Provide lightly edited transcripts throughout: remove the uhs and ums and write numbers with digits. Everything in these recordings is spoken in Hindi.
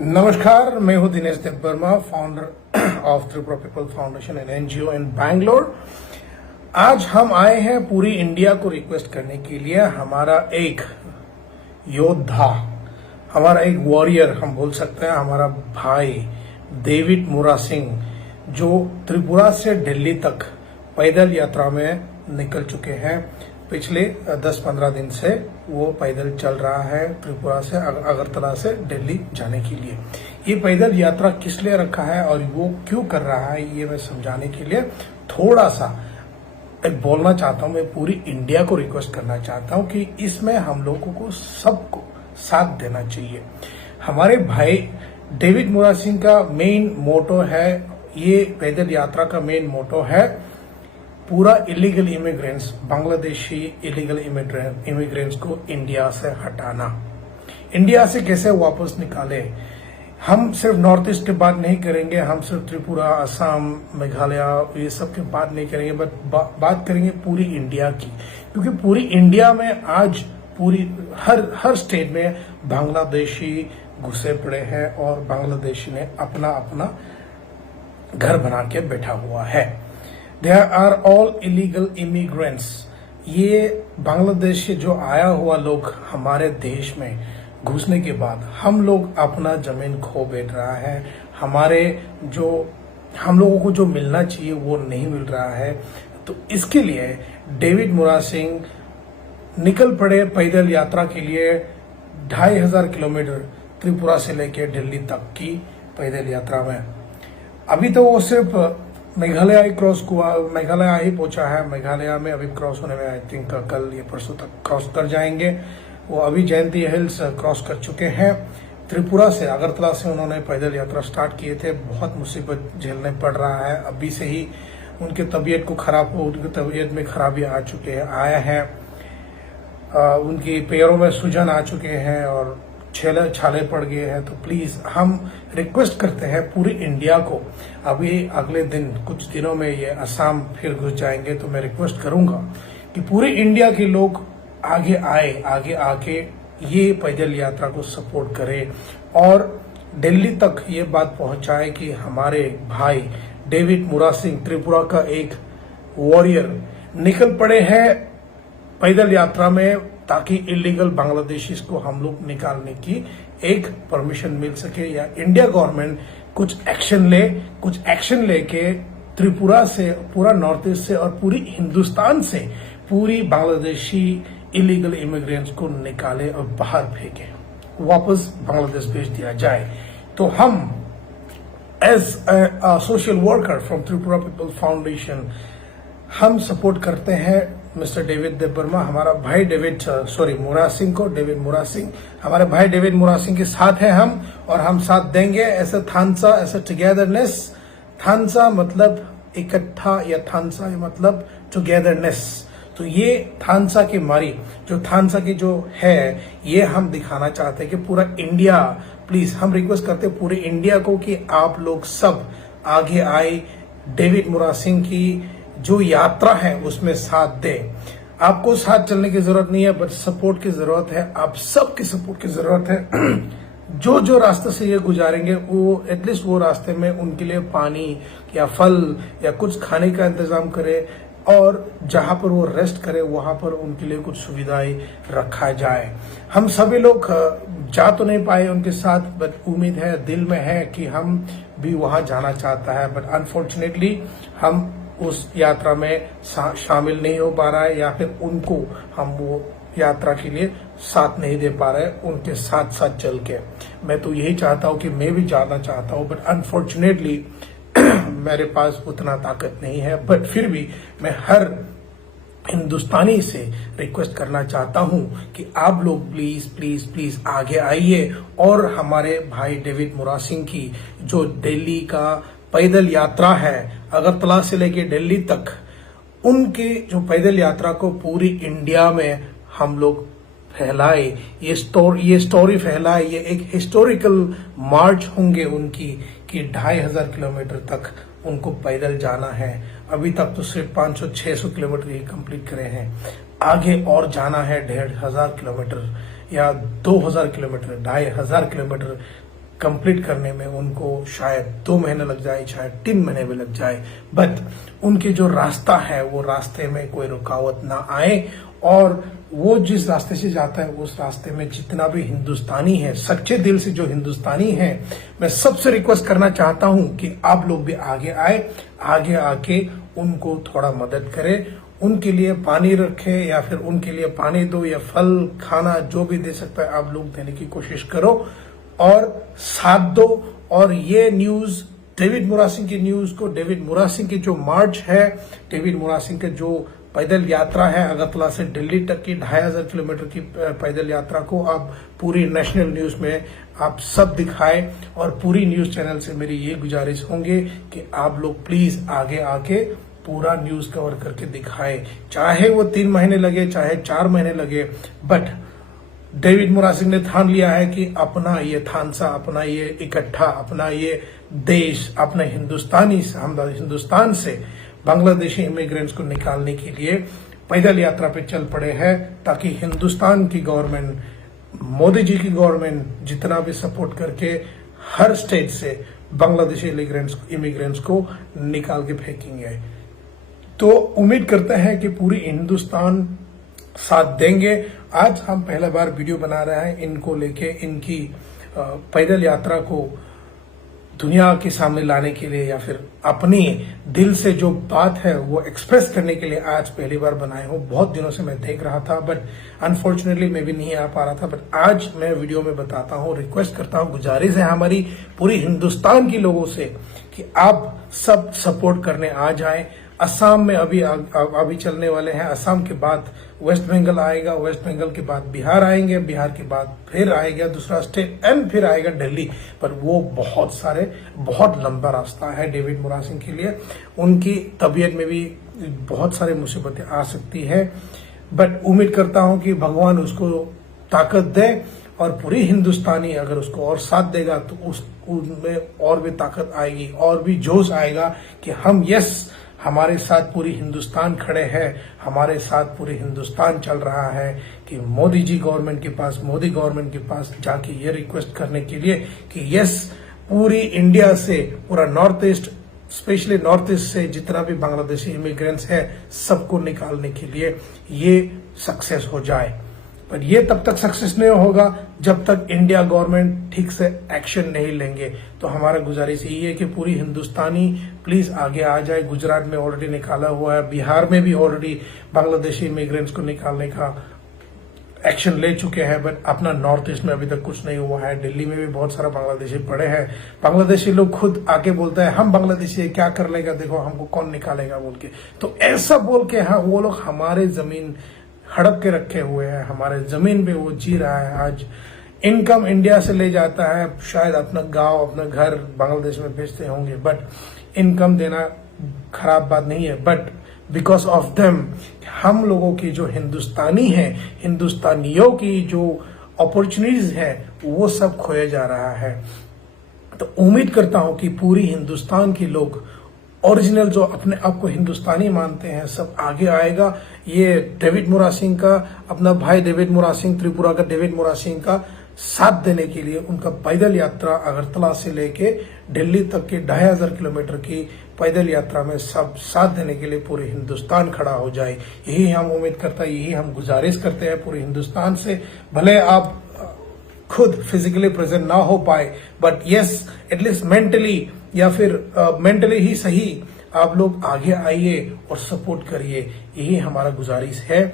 नमस्कार, मैं हूं Dinesh Debbarma, founder of Tripura people foundation and NGO इन बैंगलोर। आज हम आए हैं पूरी इंडिया को रिक्वेस्ट करने के लिए। हमारा एक योद्धा, हमारा एक वॉरियर हम बोल सकते हैं, हमारा भाई डेविड मुरासिंग, जो त्रिपुरा से दिल्ली तक पैदल यात्रा में निकल चुके हैं। पिछले 10-15 दिन से वो पैदल चल रहा है त्रिपुरा से अगरतला से दिल्ली जाने के लिए। ये पैदल यात्रा किस लिए रखा है और वो क्यों कर रहा है, ये मैं समझाने के लिए थोड़ा सा एक बोलना चाहता हूँ। मैं पूरी इंडिया को रिक्वेस्ट करना चाहता हूँ कि इसमें हम लोगों को सबको साथ देना चाहिए। हमारे भाई डेविड मुरासिंग का मेन मोटो है, ये पैदल यात्रा का मेन मोटो है पूरा illegal immigrants, Bangladeshi illegal immigrants को इंडिया से हटाना। इंडिया से कैसे वापस निकाले। हम सिर्फ नॉर्थ ईस्ट की बात नहीं करेंगे, हम सिर्फ त्रिपुरा, असम, मेघालय ये सब की बात नहीं करेंगे, बट बात करेंगे पूरी इंडिया की। क्योंकि पूरी इंडिया में आज पूरी हर स्टेट में बांग्लादेशी घुसे पड़े हैं और बांग्लादेशी ने अपना अपना घर बना के बैठा हुआ है। There are all illegal immigrants। ये बांग्लादेश से जो आया हुआ लोग हमारे देश में घुसने के बाद हम लोग अपना जमीन खो बैठ रहा है। हम लोगों को जो मिलना चाहिए वो नहीं मिल रहा है। तो इसके लिए डेविड मुरासिंग निकल पड़े पैदल यात्रा के लिए। 2500 किलोमीटर त्रिपुरा से लेकर दिल्ली तक की पैदल यात्रा में। अभी तो वो सिर्फ मेघालय ही पहुंचा है। मेघालय में अभी क्रॉस होने में आई थिंक कल या परसों तक क्रॉस कर जाएंगे। वो अभी जयंती हिल्स क्रॉस कर चुके हैं। त्रिपुरा से, अगरतला से उन्होंने पैदल यात्रा स्टार्ट किए थे। बहुत मुसीबत झेलने पड़ रहा है। अभी से ही उनकी तबीयत उनकी तबीयत में खराबी आया है। उनकी पैरों में सूजन आ चुके हैं और छाले पड़ गए हैं। तो प्लीज हम रिक्वेस्ट करते हैं पूरी इंडिया को। अभी अगले दिन कुछ दिनों में ये असम फिर घुस जाएंगे, तो मैं रिक्वेस्ट करूंगा कि पूरी इंडिया के लोग आगे आके ये पैदल यात्रा को सपोर्ट करें और दिल्ली तक ये बात पहुंचाए कि हमारे भाई डेविड मुरासिंग, त्रिपुरा का एक वॉरियर, निकल पड़े हैं पैदल यात्रा में, ताकि इलीगल बांग्लादेशी को हम लोग निकालने की एक परमिशन मिल सके या इंडिया गवर्नमेंट कुछ एक्शन लेके त्रिपुरा से, पूरा नॉर्थ ईस्ट से और पूरी हिंदुस्तान से पूरी बांग्लादेशी इलीगल इमिग्रेंट्स को निकाले और बाहर फेंके, वापस बांग्लादेश भेज दिया जाए। तो हम as a social worker from Tripura people foundation हम सपोर्ट करते हैं मिस्टर डेविड देववर्मा, हमारा भाई डेविड मुरासिंग, हमारे भाई डेविड मुरासिंग के साथ है हम, और हम साथ देंगे। ऐसे थानसा, ऐसे टुगेदरनेस। थानसा मतलब इकट्ठा या थानसा मतलब टुगेदरनेस। तो ये थानसा की मारी, जो थानसा की जो है, ये हम दिखाना चाहते हैं कि पूरा इंडिया, प्लीज हम रिक्वेस्ट करते हैं पूरे इंडिया को कि आप लोग सब आगे आए, डेविड मुरासिंग की जो यात्रा है उसमें साथ दे। आपको साथ चलने की जरूरत नहीं है, बट सपोर्ट की जरूरत है। आप सबकी सपोर्ट की जरूरत है। जो रास्ते से ये गुजारेंगे, वो एटलीस्ट वो रास्ते में उनके लिए पानी या फल या कुछ खाने का इंतजाम करे, और जहां पर वो रेस्ट करे वहां पर उनके लिए कुछ सुविधाएं रखा जाए। हम सभी लोग जा तो नहीं पाए उनके साथ, बट उम्मीद है, दिल में है कि हम भी वहां जाना चाहता है, बट अनफॉर्चुनेटली हम उस यात्रा में शामिल नहीं हो पा रहा है, या फिर उनको हम वो यात्रा के लिए साथ नहीं दे पा रहे उनके साथ चल के। मैं तो यही चाहता हूं कि मैं भी जाना चाहता हूं, बट अनफॉर्चुनेटली मेरे पास उतना ताकत नहीं है। बट फिर भी मैं हर हिंदुस्तानी से रिक्वेस्ट करना चाहता हूं कि आप लोग प्लीज आगे आइए और हमारे भाई डेविड मुरासिंग की जो दिल्ली का पैदल यात्रा है, अगरतला से लेके दिल्ली तक, उनके जो पैदल यात्रा को पूरी इंडिया में हम लोग फैलाए, ये स्टोरी फैलाए। ये एक हिस्टोरिकल मार्च होंगे उनकी कि 2500 किलोमीटर तक उनको पैदल जाना है। अभी तक तो सिर्फ 500-600 किलोमीटर ही कंप्लीट करे हैं। आगे और जाना है 1500 किलोमीटर या 2000 किलोमीटर, 2500 किलोमीटर कंप्लीट करने में उनको शायद 2 महीने लग जाए, शायद 3 महीने भी लग जाए, बट उनके जो रास्ता है वो रास्ते में कोई रुकावट ना आए और वो जिस रास्ते से जाता है उस रास्ते में जितना भी हिंदुस्तानी है, सच्चे दिल से जो हिंदुस्तानी है, मैं सबसे रिक्वेस्ट करना चाहता हूं कि आप लोग भी आगे आए, आगे आके उनको थोड़ा मदद करें, उनके लिए पानी रखे या फिर उनके लिए पानी दो या फल खाना जो भी दे सकता है आप लोग देने की कोशिश करो और साथ दो। और ये न्यूज डेविड मुरासिंग की न्यूज को, डेविड मुरासिंग की जो मार्च है, डेविड मुरासिंग के जो पैदल यात्रा है अगरतला से दिल्ली तक की 2500 किलोमीटर की पैदल यात्रा को आप पूरी नेशनल न्यूज में आप सब दिखाएं और पूरी न्यूज चैनल से मेरी ये गुजारिश होंगे कि आप लोग प्लीज आगे आके पूरा न्यूज कवर करके दिखाएं, चाहे वो 3 महीने लगे चाहे 4 महीने लगे, बट डेविड मुरासिंग ने ठान लिया है कि अपना ये थानसा, अपना ये इकट्ठा, अपना ये देश, अपने हिंदुस्तान से बांग्लादेशी इमिग्रेंट्स को निकालने के लिए पैदल यात्रा पे चल पड़े हैं ताकि हिंदुस्तान की गवर्नमेंट, मोदी जी की गवर्नमेंट जितना भी सपोर्ट करके हर स्टेट से बांग्लादेशी इमिग्रेंट्स को निकाल के फेंकेंगे। तो उम्मीद करते हैं कि पूरी हिंदुस्तान साथ देंगे। आज हम पहला बार वीडियो बना रहे हैं इनको लेके, इनकी पैदल यात्रा को दुनिया के सामने लाने के लिए या फिर अपनी दिल से जो बात है वो एक्सप्रेस करने के लिए आज पहली बार बनाए हूँ। बहुत दिनों से मैं देख रहा था बट अनफॉर्चुनेटली मैं भी नहीं आ पा रहा था, बट आज मैं वीडियो में बताता हूँ, रिक्वेस्ट करता हूँ, गुजारिश है हमारी पूरी हिंदुस्तान के लोगों से कि आप सब सपोर्ट करने आ जाएं। असम में अभी चलने वाले हैं, असम के बाद वेस्ट बंगाल आएगा, वेस्ट बंगाल के बाद बिहार आएंगे, बिहार के बाद फिर आएगा दूसरा स्टेट एंड फिर आएगा दिल्ली, पर वो बहुत लंबा रास्ता है डेविड मुरासिंग के लिए। उनकी तबीयत में भी बहुत सारे मुसीबतें आ सकती है, बट उम्मीद करता हूं कि भगवान उसको ताकत दे और पूरी हिंदुस्तानी अगर उसको और साथ देगा तो उसमें और भी ताकत आएगी और भी जोश आएगा कि हम हमारे साथ पूरी हिंदुस्तान खड़े हैं, हमारे साथ पूरी हिंदुस्तान चल रहा है कि मोदी गवर्नमेंट के पास जाके ये रिक्वेस्ट करने के लिए कि पूरी इंडिया से, पूरा north east, specially north east से जितना भी बांग्लादेशी इमिग्रेंट्स है सबको निकालने के लिए ये सक्सेस हो जाए। पर ये तब तक सक्सेस नहीं होगा जब तक इंडिया गवर्नमेंट ठीक से एक्शन नहीं लेंगे। तो हमारा गुजारिश यही है कि पूरी हिंदुस्तानी प्लीज आगे आ जाए। गुजरात में ऑलरेडी निकाला हुआ है, बिहार में भी ऑलरेडी बांग्लादेशी इमिग्रेंट्स को निकालने का एक्शन ले चुके हैं, बट अपना नॉर्थ ईस्ट में अभी तक कुछ नहीं हुआ है। दिल्ली में भी बहुत सारा बांग्लादेशी पड़े हैं। बांग्लादेशी लोग खुद आके बोलते हैं हम बांग्लादेशी है, क्या कर लेगा, देखो हमको कौन निकालेगा बोल के। तो ऐसा बोल के वो लोग हमारे जमीन हड़प के रखे हुए हैं, हमारे जमीन पे वो जी रहा है। आज इनकम इंडिया से ले जाता है, शायद अपना गांव, अपना घर बांग्लादेश में भेजते होंगे, बट इनकम देना खराब बात नहीं है, बट बिकॉज ऑफ देम हम लोगों की जो हिंदुस्तानी है, हिंदुस्तानियों की जो अपॉर्चुनिटीज है वो सब खोया जा रहा है। तो उम्मीद करता हूं कि पूरी हिंदुस्तान के लोग ओरिजिनल जो अपने आप को हिंदुस्तानी मानते हैं सब आगे आएगा। ये डेविड मुरासिंग का, अपना भाई डेविड मुरासिंग, त्रिपुरा का डेविड मुरासिंग का साथ देने के लिए उनका पैदल यात्रा अगरतला से लेके दिल्ली तक की 2500 किलोमीटर की पैदल यात्रा में सब साथ देने के लिए पूरे हिंदुस्तान खड़ा हो जाए। यही हम उम्मीद करते हैं, यही हम गुजारिश करते हैं पूरे हिंदुस्तान से। भले आप खुद फिजिकली प्रेजेंट ना हो पाए, बट एटलीस्ट मेंटली या फिर मेंटली ही सही आप लोग आगे आइए और सपोर्ट करिए, यही हमारा गुजारिश है।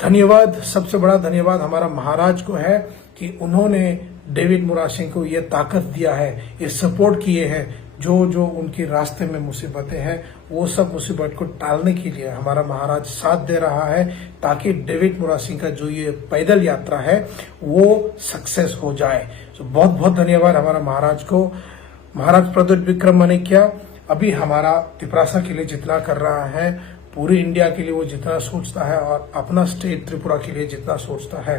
धन्यवाद, सबसे बड़ा धन्यवाद हमारा महाराज को है कि उन्होंने डेविड मुरासिंग को ये ताकत दिया है, ये सपोर्ट किए हैं। जो उनके रास्ते में मुसीबतें हैं वो सब मुसीबत को टालने के लिए हमारा महाराज साथ दे रहा है ताकि डेविड मुरासिंग का जो ये पैदल यात्रा है वो सक्सेस हो जाए। तो बहुत बहुत धन्यवाद हमारा महाराज को। महाराज प्रदुत विक्रम मानिक्या अभी हमारा त्रिपुरासा के लिए जितना कर रहा है, पूरी इंडिया के लिए वो जितना सोचता है और अपना स्टेट त्रिपुरा के लिए जितना सोचता है,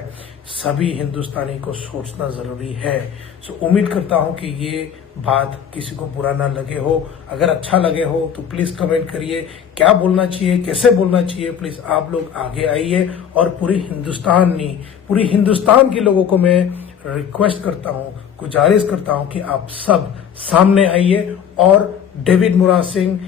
सभी हिंदुस्तानी को सोचना जरूरी है। सो उम्मीद करता हूं कि ये बात किसी को बुरा ना लगे हो। अगर अच्छा लगे हो तो प्लीज कमेंट करिए, क्या बोलना चाहिए, कैसे बोलना चाहिए। प्लीज आप लोग आगे आइए और पूरी हिंदुस्तान के लोगों को मैं रिक्वेस्ट करता हूं, गुजारिश करता हूं कि आप सब सामने आइए और डेविड मुरासिंग,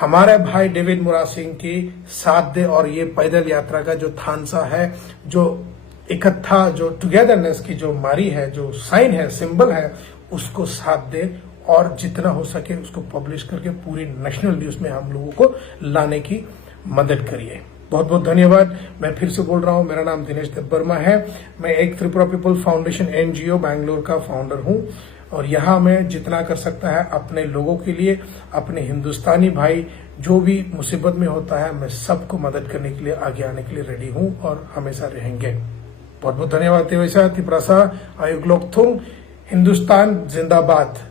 हमारे भाई डेविड मुरासिंग की साथ दे और ये पैदल यात्रा का जो थानसा है, जो इकट्ठा, जो टुगेदरनेस की जो मारी है, जो साइन है, सिंबल है, उसको साथ दे और जितना हो सके उसको पब्लिश करके पूरी नेशनल न्यूज में हम लोगों को लाने की मदद करिए। बहुत बहुत धन्यवाद। मैं फिर से बोल रहा हूं, मेरा नाम दिनेश देववर्मा है। मैं एक Tripura people foundation NGO Bangalore का फाउंडर हूं और यहां मैं जितना कर सकता है अपने लोगों के लिए, अपने हिंदुस्तानी भाई जो भी मुसीबत में होता है, मैं सबको मदद करने के लिए आगे आने के लिए रेडी हूं और हमेशा रहेंगे। बहुत बहुत धन्यवाद। त्रिप्रासा आयुग लोकथुंग, हिंदुस्तान जिंदाबाद।